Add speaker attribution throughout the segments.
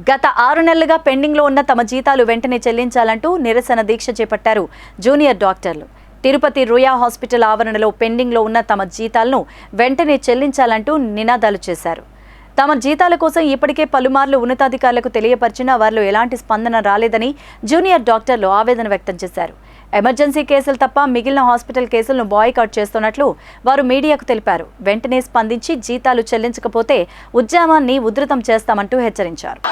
Speaker 1: గత ఆరు నెలలుగా పెండింగ్లో ఉన్న తమ జీతాలు వెంటనే చెల్లించాలంటూ నిరసన దీక్ష చేపట్టారు జూనియర్ డాక్టర్లు. తిరుపతి రుయా హాస్పిటల్ ఆవరణలో పెండింగ్లో ఉన్న తమ జీతాలను వెంటనే చెల్లించాలంటూ నినాదాలు చేశారు. తమ జీతాల కోసం ఇప్పటికే పలుమార్లు ఉన్నతాధికారులకు తెలియపరిచినా వారిలో ఎలాంటి స్పందన రాలేదని జూనియర్ డాక్టర్లు ఆవేదన వ్యక్తం చేశారు. ఎమర్జెన్సీ కేసులు తప్ప మిగిలిన హాస్పిటల్ కేసులను బాయ్కౌట్ చేస్తున్నట్లు వారు మీడియాకు తెలిపారు. వెంటనే స్పందించి జీతాలు చెల్లించకపోతే ఉద్యమాన్ని ఉధృతం చేస్తామంటూ హెచ్చరించారు.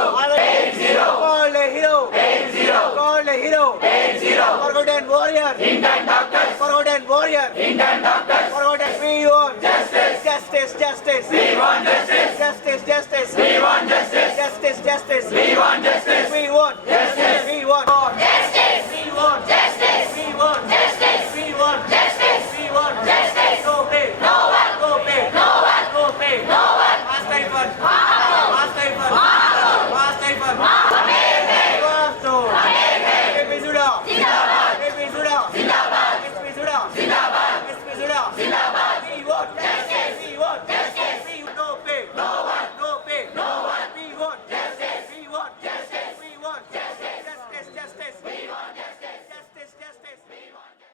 Speaker 2: hero. Day
Speaker 3: zero. Forgotten warrior. Indian doctors. Forgotten warrior. Indian doctors. Forgotten. We want justice. Justice, justice. We want justice. Justice, justice. We want justice. Justice, justice. We want justice. We want justice. We want justice. We want justice. We want justice. We want justice. We want justice. No pay. No one. No pay. No one. No pay. No.